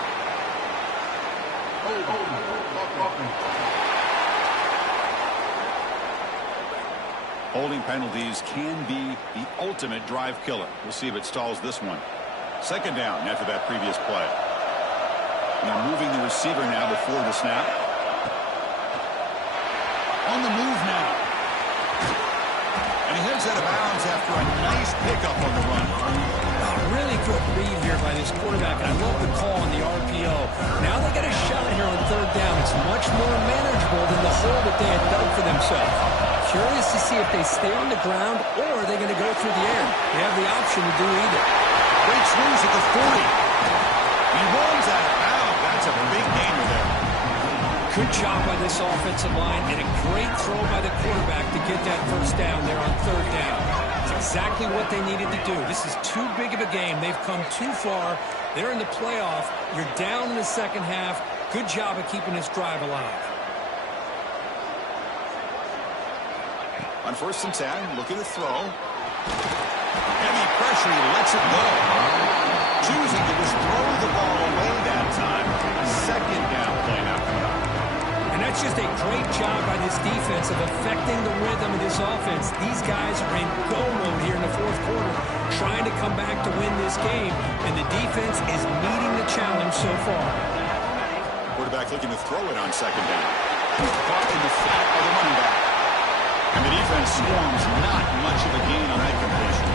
Holding penalties can be the ultimate drive killer. We'll see if it stalls this one. Second down after that previous play. And they're moving the receiver now before the snap. On the move now. And he heads out of bounds after a nice pickup on the run. Really good read here by this quarterback, and I love the call on the RPO. Now they got a shot here on third down. It's much more manageable than the hole that they had dug for themselves. Curious to see if they stay on the ground or are they going to go through the air. They have the option to do either. Great swings at the 40. He runs out of bounds. That's a big gainer there. Good job by this offensive line and a great throw by the quarterback to get that first down there on third down. It's exactly what they needed to do. This is too big of a game. They've come too far. They're in the playoff. You're down in the second half. Good job of keeping this drive alive. On 1st and 10, looking to throw. Heavy pressure, he lets it go. Choosing to just throw the ball away that time. 2nd down play now coming up. And that's just a great job by this defense of affecting the rhythm of this offense. These guys are in go mode here in the 4th quarter, trying to come back to win this game, and the defense is meeting the challenge so far. Quarterback looking to throw it on 2nd down. Caught in the flat by the running back. And the defense swarms, not much of a gain on that completion.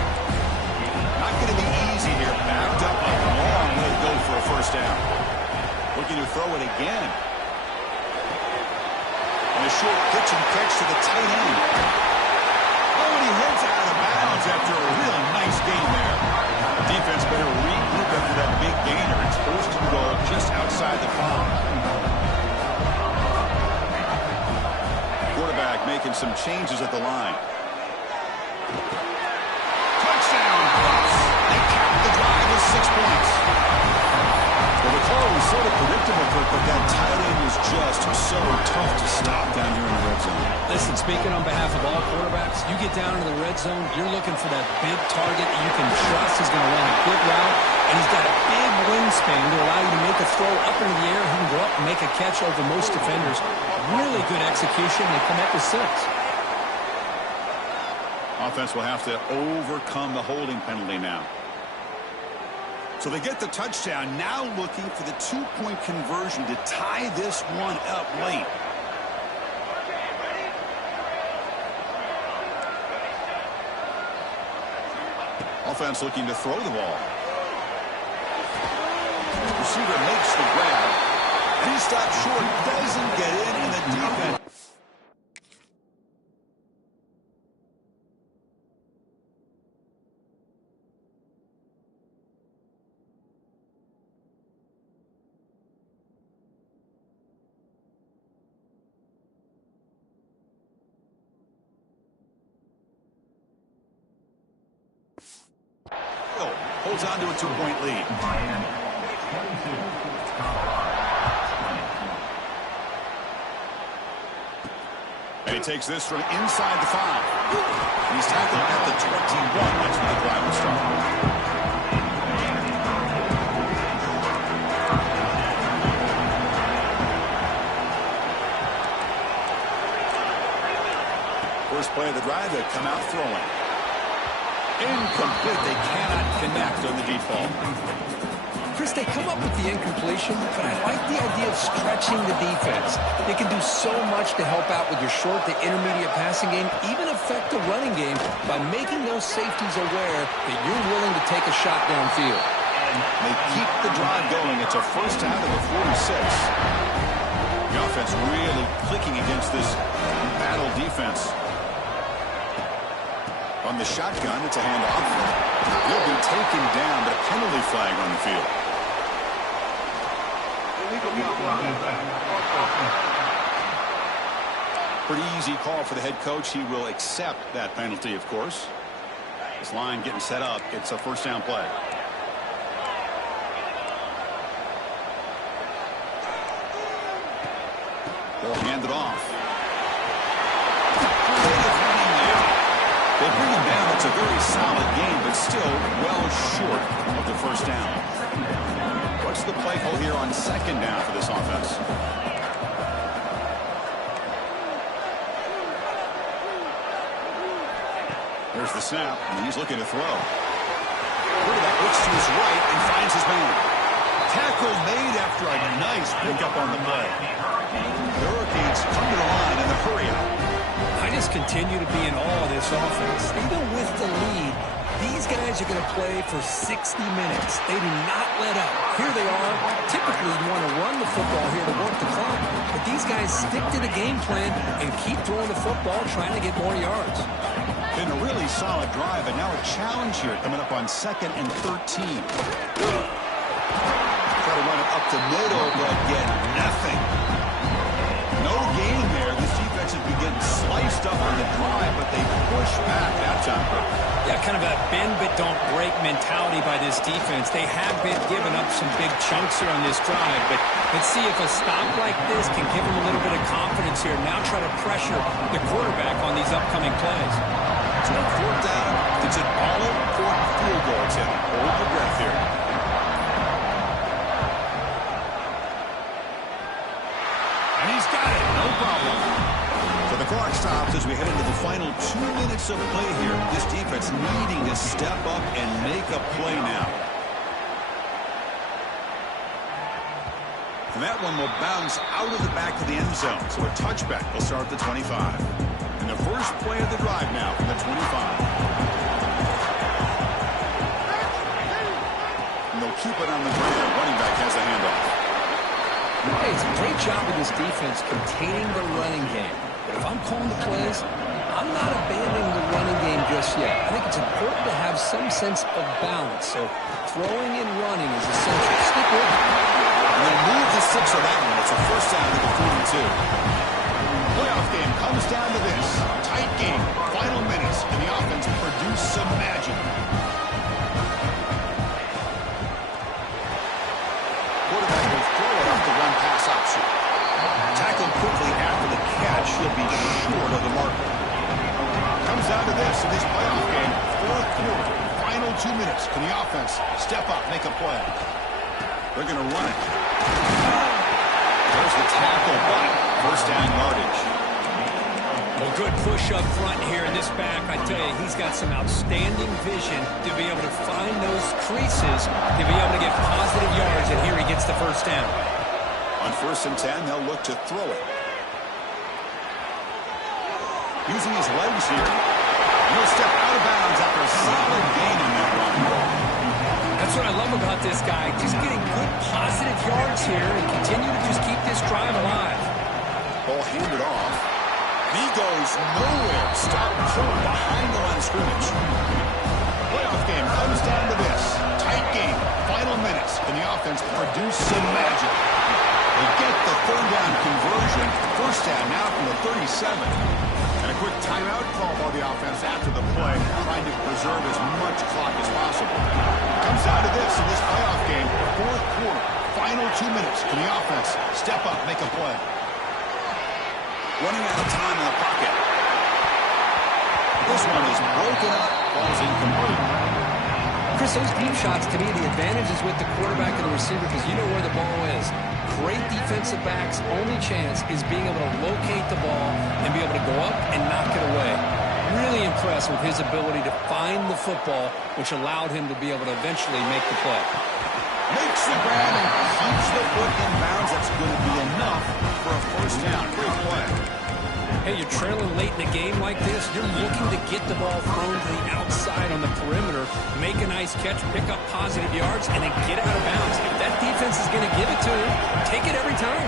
Not going to be easy here. Backed up a long way to go for a 1st down. Looking to throw it again. And a short pitch and catch to the tight end. Oh, and he heads out of bounds after a real nice gain there. Defense better regroup after that big gainer. It's 1st and goal just outside the 5. Quarterback making some changes at the line. Touchdown, Bucks. They cap the drive with 6 points. Well, the call was sort of predictable, Kirk, but that tight end was just so tough to stop down here in the red zone. Listen, speaking on behalf of all quarterbacks, you get down into the red zone, you're looking for that big target that you can trust. He's going to run a good route, and he's got a big wingspan to allow you to make a throw up into the air. He can go up and make a catch over most defenders. Really good execution. They come up with 6. Offense will have to overcome the holding penalty now. So they get the touchdown, now looking for the 2-point conversion to tie this one up late. Offense looking to throw the ball. Receiver makes the grab. And he stops short, doesn't get in, and the defense. Holds on to a 2-point lead. And he takes this from inside the 5. And he's tackled at the 21. That's where the drive will start. First play of the drive, they come out throwing. Incomplete. They cannot connect on the deep ball. Chris, they come up with the incompletion, but I like the idea of stretching the defense. They can do so much to help out with your short to intermediate passing game, even affect the running game by making those safeties aware that you're willing to take a shot downfield. And they keep the drive going. It's a 1st out of the 46. The offense really clicking against this battle defense. On the shotgun, it's a handoff. He'll be taken down, but a penalty flag on the field. Pretty easy call for the head coach. He will accept that penalty, of course. This line getting set up. It's a 1st down play. Ball handed off. They bring him down. It's a very solid game, but still well short of the 1st down. What's the play call here on 2nd down for this offense? There's the snap, and he's looking to throw. Quarterback looks to his right and finds his man. Tackle made after a nice pickup on the play. The Hurricanes come to the line in the hurry-up. I just continue to be in awe of this offense. Even with the lead, these guys are going to play for 60 minutes. They do not let up. Here they are. Typically, you want to run the football here to work the clock. But these guys stick to the game plan and keep throwing the football, trying to get more yards. Been a really solid drive, and now a challenge here coming up on 2nd and 13. Try to run it up the middle, but get nothing. No gain there. This defense has been getting sliced up on the drive, but they push back that time. Yeah, kind of a bend but don't break mentality by this defense. They have been giving up some big chunks here on this drive, but let's see if a stop like this can give them a little bit of confidence here. Now try to pressure the quarterback on these upcoming plays. So on fourth down, it's an all-important field goal attempt. Hold your breath here. And he's got it, no problem. So the clock stops as we head into the final 2 minutes of play here. This defense needing to step up and make a play now. And that one will bounce out of the back of the end zone. So a touchback will start at the 25. And the first play of the drive now from the 25. And they'll keep it on the ground. Running back has a handoff. Hey, it's a great job of this defense containing the running game. But if I'm calling the plays, I'm not abandoning the running game just yet. I think it's important to have some sense of balance. So throwing and running is essential. Stick with it. And they'll move the 6 on that one. It's a first down to the 42. Playoff game comes down to this. Tight game. Final minutes. And the offense produced some magic. Quarterback will throw it off the run-pass option. Tackled quickly after the catch. He'll be short of the marker. Comes down to this in this playoff game. Fourth quarter. Final 2 minutes. Can the offense step up, make a play? They're going to run it. There's the tackle, but first down yardage. Well, good push up front here in this back. I tell you, he's got some outstanding vision to be able to find those creases, to be able to get positive yards, and here he gets the first down. On 1st and 10, they'll look to throw it. Using his legs here. He'll step out of bounds after a solid gain in that run. That's what I love about this guy. Just getting good positive yards here and continue to just keep this drive alive. Ball handed off. He goes nowhere. Stop short behind the line of scrimmage. Playoff game comes down to this. Tight game. Final minutes. Can the offense produce some magic? They get the third down conversion. First down now from the 37. And a quick timeout call by the offense after the play, trying to preserve as much clock as possible. Comes down to this in this playoff game. Fourth quarter. Final 2 minutes. Can the offense step up, make a play? Running out of time in the pocket. This one is broken up. Falls incomplete. Chris, those deep shots, to me, the advantage is with the quarterback and the receiver because you know where the ball is. Great defensive backs' only chance is being able to locate the ball and be able to go up and knock it away. Really impressed with his ability to find the football, which allowed him to be able to eventually make the play. Makes the grab and keeps the foot in bounds. That's going to be enough for a first down. Great play. Hey, you're trailing late in a game like this. You're looking to get the ball thrown to the outside on the perimeter, make a nice catch, pick up positive yards, and then get out of bounds. If that defense is going to give it to him, take it every time.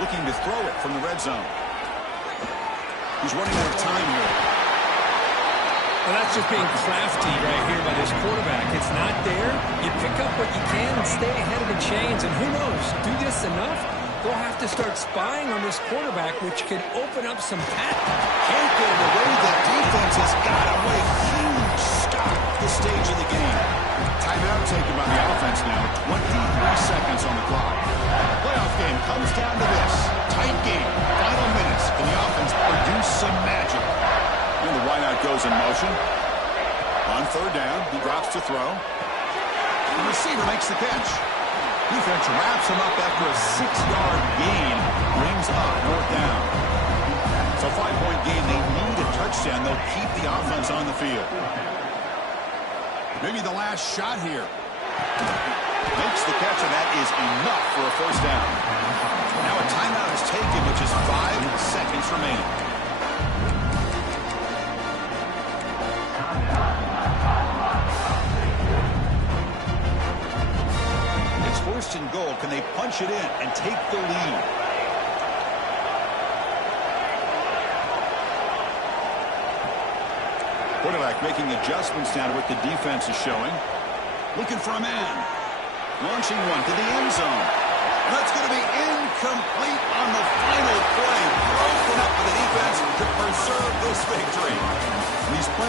Looking to throw it from the red zone. He's running out of time here. Well, that's just being crafty right here by this quarterback. It's not there. You pick up what you can and stay ahead of the chains. And who knows, do this enough, they'll have to start spying on this quarterback, which could open up some path. Can't get it away. The defense has got away. Huge stop at this stage of the game. Timeout taken by the offense now. 23 seconds on the clock. Playoff game comes down to this. Tight game. Final minutes. Can the offense produce some magic? And the wideout goes in motion. On third down, he drops to throw. The receiver makes the catch. Defense wraps him up after a 6-yard gain. Brings up fourth down. So 5-point game. They need a touchdown. They'll keep the offense on the field. Maybe the last shot here. Makes the catch, and that is enough for a first down. Now a timeout is taken with just 5 seconds remaining. It's first and goal. Can they punch it in and take the lead? Quarterback making adjustments down to what the defense is showing. Looking for a man. Launching one to the end zone. That's going to be incomplete on the final play. Broken up for the defense to preserve this victory. These playoff